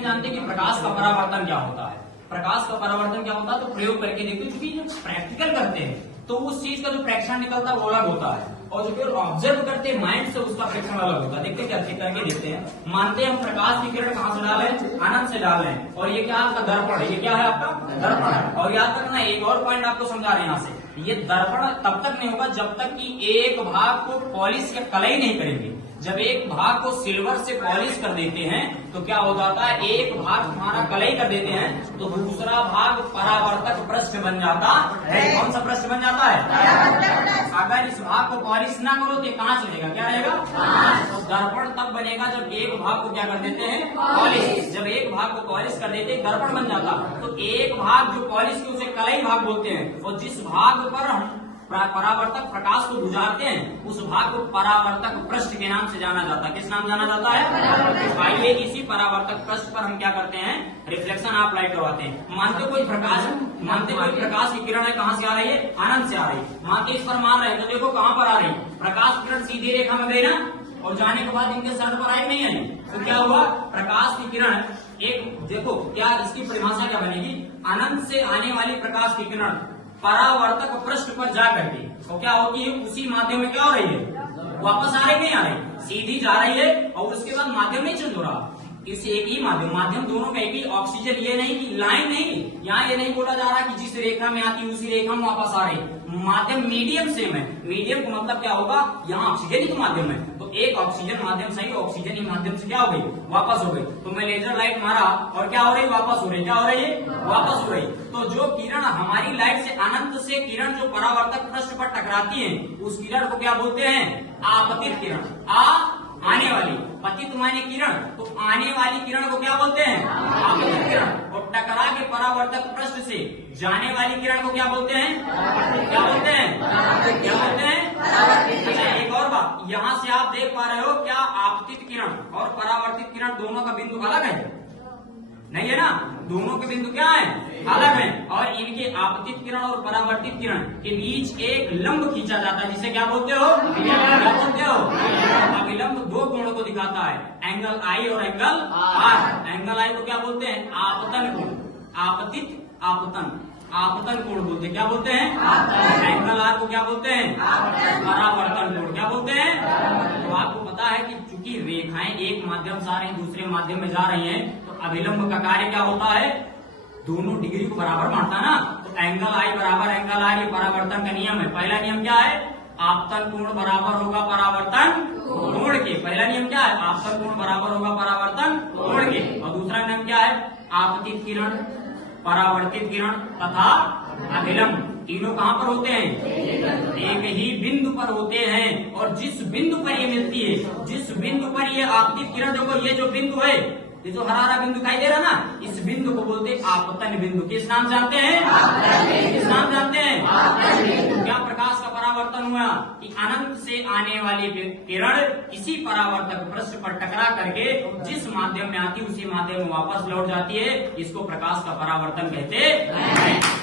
नहीं जानते कि प्रकाश का परावर्तन क्या होता है। प्रकाश का परावर्तन क्या होता है तो प्रयोग करके देखते, क्योंकि जो प्रैक्टिकल करते हैं तो उस चीज का जो प्रेक्षण निकलता है वो अलग होता है, और जो केवल ऑब्जर्व करते हैं माइंड से उसका प्रेक्षण अलग होता है। देखते क्या करके देखते हैं। मानते हैं हम प्रकाश की किरण कहाँ से डाल रहे, आनंद से डाल रहे हैं, और ये क्या आपका दर्पण है, ये क्या है आपका दर्पण है। और याद रखना एक और पॉइंट आपको समझा रहे हैं यहाँ से, ये दर्पण तब तक नहीं होगा जब तक कि एक भाग को पॉलिश या कलई नहीं करेंगे। जब एक भाग को सिल्वर से पॉलिश कर देते हैं तो क्या हो जाता है, एक भाग हमारा कलई कर देते हैं तो दूसरा भाग परावर्तक पृष्ठ बन जाता है। कौन सा पृष्ठ बन जाता है? अगर इस भाग को पॉलिश ना करो तो कांच रहेगा, क्या रहेगा? तो दर्पण तब बनेगा जब एक भाग को क्या कर देते हैं, पॉलिश। जब एक भाग को पॉलिश कर देते हैं दर्पण बन जाता। तो एक भाग जो पॉलिश की उसे कलई भाग बोलते हैं, और जिस भाग पर हम परावर्तक प्रकाश को गुजारते हैं उस भाग को परावर्तक पृष्ठ के नाम से जाना जाता है। किस नाम जाना जाता है? आइए इसी परावर्तक पृष्ठ पर हम क्या करते हैं, रिफ्लेक्शन अप्लाई करवाते हैं। मानते कोई प्रकाश की किरण है, कहाँ से आ रही है, आनंद से आ रही है। मानते इस पर मान रहे हैं तो देखो कहाँ पर आ रही है, प्रकाश किरण सीधी रेखा में गई ना, और जाने के बाद इनके सर पर आई नहीं आई, तो क्या हुआ, प्रकाश की किरण एक, देखो क्या इसकी परिभाषा क्या बनेगी, अनंत से आने वाली प्रकाश की किरण परावर्तक पृष्ठ पर जा करके तो क्या होती है, उसी माध्यम में क्या हो रही है, वापस आ रही नहीं आ रही, सीधी जा रही है, और उसके बाद माध्यम नहीं चेंज हो रहा। इस एक ही माध्यम दोनों का एक ही ऑक्सीजन, ये नहीं कि लाइन नहीं, यहाँ ये नहीं बोला जा रहा कि जिस रेखा में आती है उसी रेखा में वापस आ रही, माध्यम मीडियम सेम है। मीडियम का मतलब क्या होगा, यहाँ ऑक्सीजन ही तो माध्यम है, तो एक ऑक्सीजन माध्यम सही, ऑक्सीजन ही माध्यम से क्या हो गई, वापस हो गई। तो मैं लेजर लाइट मारा और क्या हो रही, वापस हो रही, क्या हो रही है, वापस हो रही। तो जो किरण हमारी लाइट से अनंत से किरण जो परावर्तक पृष्ठ पर टकराती है उस किरण को क्या बोलते हैं, आपतित किरण। आने वाली पतित माने किरण, तो आने वाली किरण को क्या बोलते हैं, आपतित किरण। और टकरा के परावर्तक पृष्ठ से जाने वाली किरण को क्या बोलते हैं, क्या बोलते हैं, क्या बोलते हैं। अच्छा एक और बात, यहाँ से आप देख पा रहे हो क्या आपतित किरण और परावर्तित किरण दोनों का बिंदु अलग है, नहीं है ना, दोनों के बिंदु क्या है, अलग है। और इनके आपतित किरण और परावर्तित किरण के बीच एक लंब खींचा जाता है, जिसे क्या बोलते हो, क्या बोलते हो। अभिलंब दो कोणों को दिखाता है, एंगल आई और एंगल आर। एंगल आई को क्या बोलते हैं, आपतन कोण, आपतित आपतन, आपतन कोण बोलते हैं, क्या बोलते हैं। एंगल आर को क्या बोलते हैं, परावर्तन कोण, क्या बोलते हैं। तो आपको पता है कि चूंकि रेखाएं एक माध्यम से आ रही हैं दूसरे माध्यम में जा रही हैं, तो अभिलंब का कार्य क्या होता है, दोनों डिग्री को बराबर मानता है ना। तो एंगल आई बराबर एंगल आर, ये परावर्तन का नियम है। पहला नियम क्या है, आपतन कोण बराबर होगा परावर्तन कोण के। पहला नियम क्या है, आपतन कोण बराबर होगा परावर्तन कोण के। और दूसरा नियम क्या है, आपतित किरण, परावर्तित किरण तथा अभिलंब तीनों कहाँ पर होते हैं, एक ही बिंदु पर होते हैं। और जिस बिंदु पर ये मिलती है, जिस बिंदु पर ये आपतित किरण, देखो ये जो बिंदु है, ये जो हरा हरा बिंदु दिखाई दे रहा ना, इस बिंदु को बोलते हैं आपतन बिंदु। किस नाम जानते हैं, किस नाम जानते हैं। क्या प्रकाश का परावर्तन हुआ कि अनंत से आने वाली किरण इसी परावर्तक पृष्ठ पर टकरा करके जिस माध्यम में आती है उसी माध्यम में वापस लौट जाती है, इसको प्रकाश का परावर्तन कहते हैं।